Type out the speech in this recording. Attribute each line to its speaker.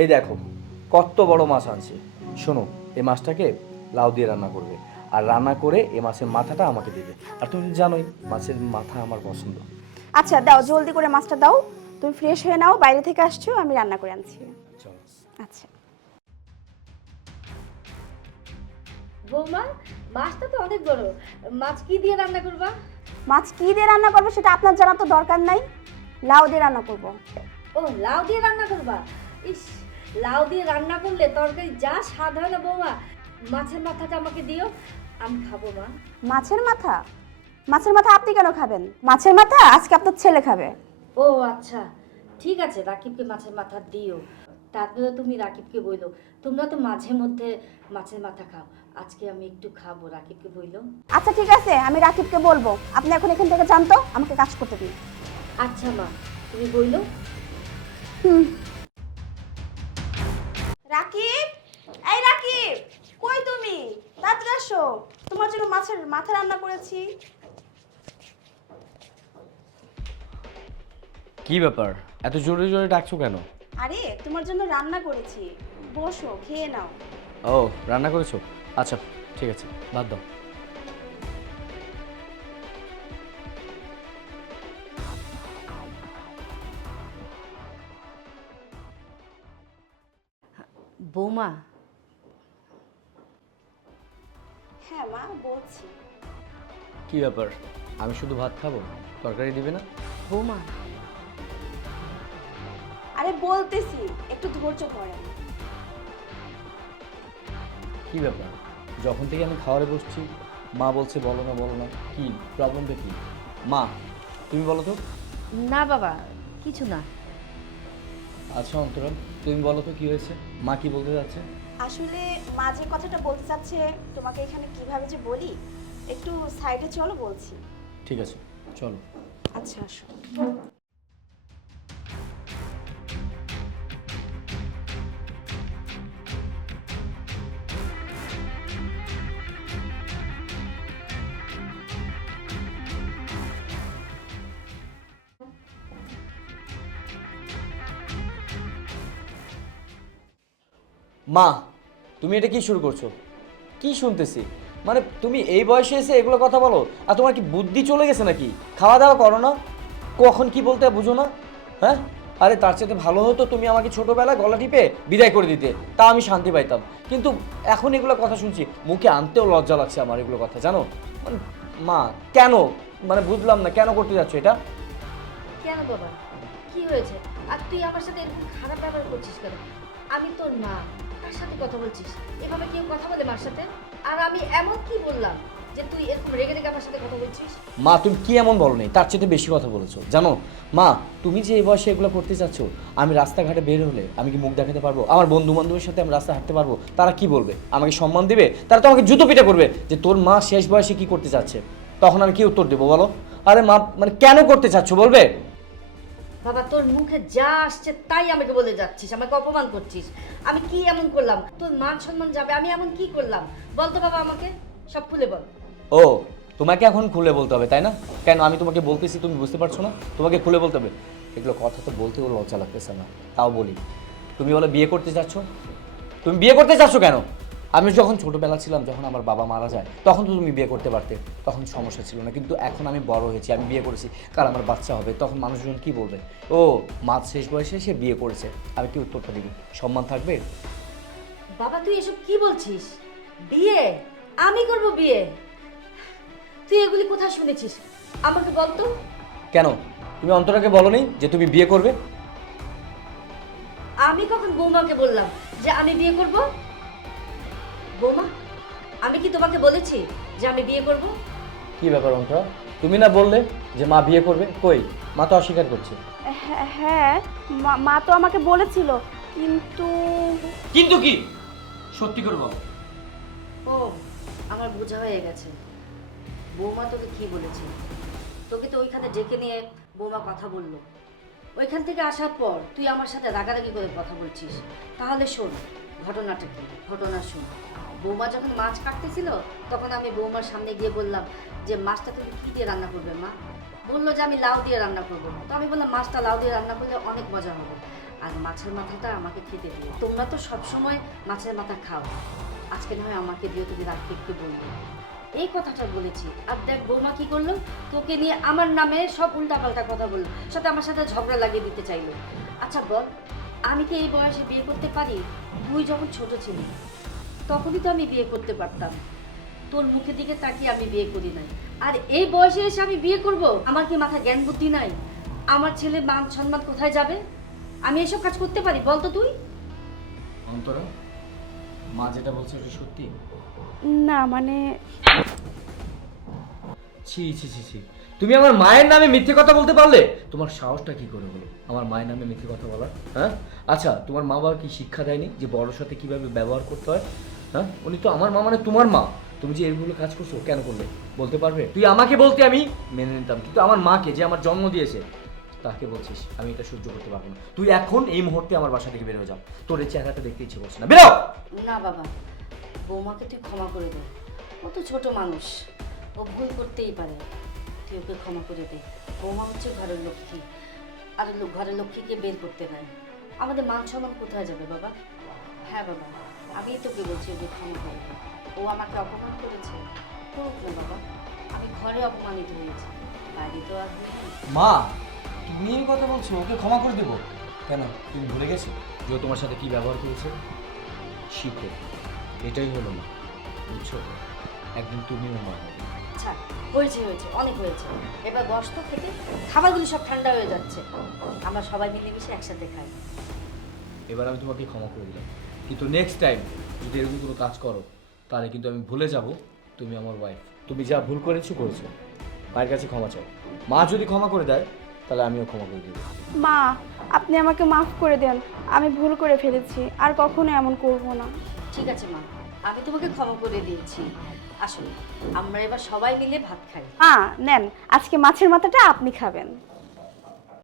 Speaker 1: এই দেখো কত বড় মাছ আনছে। শোনো এই মাছটাকে লাউ দিয়ে রান্না করবে। আর রান্না করে এই মাছের মাথাটা আমাকে দেবে। আর তুমি জানোই মাছের মাথা আমার পছন্দ।
Speaker 2: আচ্ছা দাও জলদি করে মাছটা দাও। তুমি ফ্রেশ হয়ে নাও বাইরে থেকে আসছো আমি রান্না করে আনছি।
Speaker 1: চলো।
Speaker 2: আচ্ছা।
Speaker 3: বৌমা মাছটা তো অনেক বড়। মাছ কি দিয়ে রান্না করবা?
Speaker 2: মাছ কী দিয়ে রান্না করব সেটা আপনার জানা তো দরকার নাই। লাউ দিয়ে রান্না করব।
Speaker 3: ও লাউ দিয়ে রান্না করবা? ইস। লাউ দিয়ে রান্না করলে তরকারি যা স্বাদ হয় না বৌমা মাছের মাথাটা আমাকে দিও আমি খাব মা।
Speaker 2: মাছের মাথা? মাছের মাথা আপনি কেন খাবেন? মাছের মাথা আজকে আপনার ছেলে খাবে।
Speaker 3: ও আচ্ছা ঠিক আছে রাকিবকে মাছের মাথা দিও। তারপরে তুমি রাকিবকে বইলো তোমরা তো মাঝে মধ্যে মাছের মাথা খাও আজকে আমি একটু খাব রাকিবকে বইলো।
Speaker 2: আচ্ছা ঠিক আছে আমি রাকিবকে বলব। আপনি এখন এখান থেকে জানতো আমাকে কাজ করতে দিন।
Speaker 3: আচ্ছা মা তুমি বইলো?
Speaker 2: হুম। রাকিব? এই রাকিব কই তুমি? তাড়াতাড়ি আসো। তোমার জন্য মাছের মাথা রান্না করেছি।
Speaker 1: কি ব্যাপার? এত জোরে জোরে ডাকছো কেন?
Speaker 2: আরে তোমার জন্য রান্না করেছি। বসো খেয়ে নাও।
Speaker 1: ও রান্না করেছ? আচ্ছা ঠিক আছে বাদ দাও।
Speaker 3: বৌমা।
Speaker 2: হ্যাঁ মা বলছি।
Speaker 1: কি ব্যাপার? আমি শুধু ভাত খাব? তরকারি দিবে না?
Speaker 3: বৌমা।
Speaker 2: আরে বলতেছি একটু ধৈর্য ধরেন
Speaker 1: কি ব্যাপার? যখন থেকে আমি খাওয়ারে বসছি মা বলছে বলো না বলো না। কি? প্রবলেমটা কি? মা তুমি বলো তো।
Speaker 3: না বাবা কিছু না।
Speaker 1: আচ্ছা অন্তরাল তুমি বলো তো কি হয়েছে? মা কি বলতে যাচ্ছে?
Speaker 2: আসলে মা যে কথাটা বলতে চাচ্ছে তোমাকে এখানে কীভাবে যে বলি একটু সাইডে চলো বলছি।
Speaker 1: ঠিক আছে চলো।
Speaker 2: আচ্ছা আসো।
Speaker 1: মা, তুমি এটা কি শুরু করছ? কি শুনতেছি? মানে তুমি এই বয়সে এসে এগুলো কথা বলো, আর তোমার কি বুদ্ধি চলে গেছে নাকি? খাওয়া দাওয়া করো না। কখন কি বলতে বুঝো না? হ্যাঁ? আরে তার চাইতে ভালো হতো তুমি আমাকে ছোটোবেলায় গলা টিপে বিদায় করে দিতে, তা আমি শান্তি পাইতাম। কিন্তু এখন এগুলো কথা শুনছি, মুখে আনতেও লজ্জা লাগছে আমার এগুলো কথা, জানো? মানে মা, কেন? মানে বুঝলাম না, কেন করতে যাচ্ছ এটা?
Speaker 3: কেন বাবা? কি হয়েছে? আর তুই আমার সাথে এরকম খারাপ ব্যবহার করছিস কেন? আমি তোর মা। সাথে কথা বলছিস? এভাবে কেউ কথা বলে মার সাথে? আর আমি এমন কি বললাম যে তুই এরকম রেগে রেগে আমার সাথে কথা বলছিস?
Speaker 1: মা, তুমি কি এমন বলো নেই? তার চেয়ে বেশি কথা বলেছ, জানো? মা, তুমি যে এই বয়সে এগুলো করতে চাচ্ছ, আমি রাস্তাঘাটে বের হলে আমি কি মুখ দেখাতে পারব? আমার বন্ধু বান্ধবের সাথে আমি রাস্তা হাঁটতে পারব? তারা কি বলবে? আমাকে সম্মান দেবে? তারা তো আমাকে জুতো পিটা করবে যে তোর মা শেষ বয়সে কি করতে চাচ্ছে? তখন আমি কি উত্তর দেবো বলো? আরে মা মানে কেন করতে চাচ্ছ বলবে?
Speaker 3: বাবা, তোর মুখে যা আসছে তাই আমাকে বলে যাচ্ছিস, আমাকে অপমান করছিস। আমি কি এমন করলাম? তোর মান সম্মান যাবে, আমি এমন কি করলাম? বল তো বাবা আমাকে, সব খুলে বল।
Speaker 1: ও, তোমাকে এখন খুলে বলতে হবে, তাই না? কেন, আমি তোমাকে বলতেছি, তুমি বুঝতে পারছ না? তোমাকে খুলে বলতে হবে। এগুলো কথা তো বলতেও লজ্জা লাগতেছে না, তাও বলি। তুমি বলে, বিয়ে করতে চাচ্ছ তুমি বিয়ে করতে চাচ্ছ কেন? আমি যখন ছোটবেলা ছিলাম যখন আমার বাবা মারা যায় তখন তো তুমি বিয়ে করতে পারতে তখন সমস্যা ছিল না। কিন্তু এখন আমি বড় হয়েছি আমি বিয়ে করেছি কার আমার বাচ্চা হবে তখন মানুষজন কি বলবে? ও মাঝ শেষ বয়সে সে বিয়ে করেছে আমি কি উত্তরটা দিব? সম্মান থাকবে?
Speaker 3: বাবা তুই এসব কি বলছিস? বিয়ে? আমি করব বিয়ে? তুই এগুলি কোথায় শুনেছিস? আমাকে বল তো।
Speaker 1: কেন? তুমি অন্তরাকে বলনি যে তুমি বিয়ে করবে?
Speaker 3: আমি কখন বৌমাকে বললাম যে আমি বিয়ে করব? বৌমা আমি কি তোমাকে বলেছি যে আমি বিয়ে করব?
Speaker 1: কি ব্যাপার অন্তরা? তুমি না বললে যে মা বিয়ে করবে? কই? মা তো অস্বীকার করছে।
Speaker 2: হ্যাঁ, হ্যাঁ মা- মা তো আমাকে বলেছিল কিন্তু
Speaker 1: কিন্তু কি? সত্যি করে বলো।
Speaker 3: ও আমার বোঝা হয়ে গেছে। বৌমা তোকে কি বলেছে? তোকে তো ওইখানে ডেকে নিয়ে বৌমা কথা বলল। ওইখান থেকে আসার পর তুই আমার সাথে রাগারাগি করে কথা বলছিস। তাহলে শোন ঘটনাটা কি? ঘটনা শোন। বৌমা যখন মাছ কাটতেছিল, তখন আমি বৌমার সামনে গিয়ে বললাম যে, মাছটা তুমি কী দিয়ে রান্না করবে, মা? বলল যে, আমি লাউ দিয়ে রান্না করব। তো আমি বললাম, মাছটা লাউ দিয়ে রান্না করলে অনেক মজা হবে। আর মাছের মাথাটা আমাকে খেতে দিও। তোমরা তো সবসময় মাছের মাথা খাও। আজকে না হয় আমাকে দিও, তুমি রাখতে একটু বলবে। এই কথাটা বলেছি। আর দেখ, বৌমা কি করল? তোকে নিয়ে আমার নামে সব উল্টাপাল্টা কথা বলল। সাথে আমার সাথে ঝগড়া লাগিয়ে দিতে চাইলো। আচ্ছা বল, আমি কি এই বয়সে বিয়ে করতে পারি? তুই যখন ছোট ছিলি তখনই তো আমি বিয়ে করতে পারতাম। তোর মুখের দিকে তাকিয়ে আমি বিয়ে করি নাই। আর এই বয়সে এসে আমি বিয়ে করব? আমার কি মাথা জ্ঞান বুদ্ধি নাই? আমার ছেলে মান সম্মান কোথায় যাবে? আমি এসব কাজ করতে পারি বল তো তুই।
Speaker 1: অন্তরা মা যেটা বলছে এটা সত্যি?
Speaker 2: না মানে
Speaker 1: ছি ছি ছি ছি। তুমি আমার মায়ের নামে মিথ্যে কথা বলতে পারলে? তোমার সাহসটা কি করে হলো? আমার মায়ের নামে মিথ্যে কথা বলার হ্যাঁ? আচ্ছা তোমার মা বাবা কি শিক্ষা দেয়নি যে বড়োর সাথে কীভাবে ব্যবহার করতে হয়? হ্যাঁ? উনি তো আমার মা মানে তোমার মা। তুমি যে এগুলো কাজ করছ কেন করলে? বলতে পারবে? তুই আমাকে বলতে আমি মেনে নিতাম। কিন্তু আমার মাকে, যে আমার জন্ম দিয়েছে, তাকে বলছিস, আমি এটা সহ্য করতে পারব না। তুই এখন এই মুহূর্তে আমার বাসা থেকে বেরো যাও তোর এই চেহারাটা দেখতে ইচ্ছে করছে না। বেরো!
Speaker 3: না বাবা, বৌমাকে তুই ক্ষমা করে দে। ও তো ছোট মানুষ, ও ভুল করতেই পারে। তুই ওকে ক্ষমা করে দে। বৌমা হচ্ছে ঘরের লক্ষ্মী, আর ঘরের লক্ষ্মীকে বের করতে নেয় আমাদের মান সম্মান কোথায় যাবে বাবা? হ্যাঁ বাবা। আমি তোকে বলছি ওকে ক্ষমা করে ও আমাকে অপমান করেছে। করুক না বাবা আমি ঘরে অপমানিত হয়েছি। বাইরে তো আর
Speaker 1: মা তুমি এই কথা বলছো ওকে ক্ষমা করে দেবো। কেন তুমি ভুলে গেছো? যে ও তোমার সাথে কি ব্যবহার করেছে? শিখো এটাই হলো না বুঝছ? একদিন তুমিও মা হবে।
Speaker 3: আচ্ছা হয়েছে হয়েছে অনেক হয়েছে। এবার বস তো থেকে খাবারগুলি সব ঠান্ডা হয়ে যাচ্ছে। আমরা সবাই মিলেমিশে একসাথে খাই।
Speaker 1: এবার আমি তোমাকে ক্ষমা করে দিলাম। কিন্তু নেক্সট টাইম যদি এরকম কোনো কাজ করো তাহলে কিন্তু আমি ভুলে যাব তুমি আমার ওয়াইফ তুমি যা ভুল করেছ করেছ। মায়ের কাছে ক্ষমা চাও। মা যদি ক্ষমা করে দেয় তাহলে আমিও ক্ষমা করে দেবো।
Speaker 2: মা আপনি আমাকে মাফ করে দেন। আমি ভুল করে ফেলেছি আর কখনো এমন করব না।
Speaker 3: ঠিক আছে মা। আমি তোমাকে ক্ষমা করে দিয়েছি। আসলে আমরা এবার সবাই মিলে ভাত খাই।
Speaker 2: মা নেন আজকে মাছের মাথাটা আপনি খাবেন।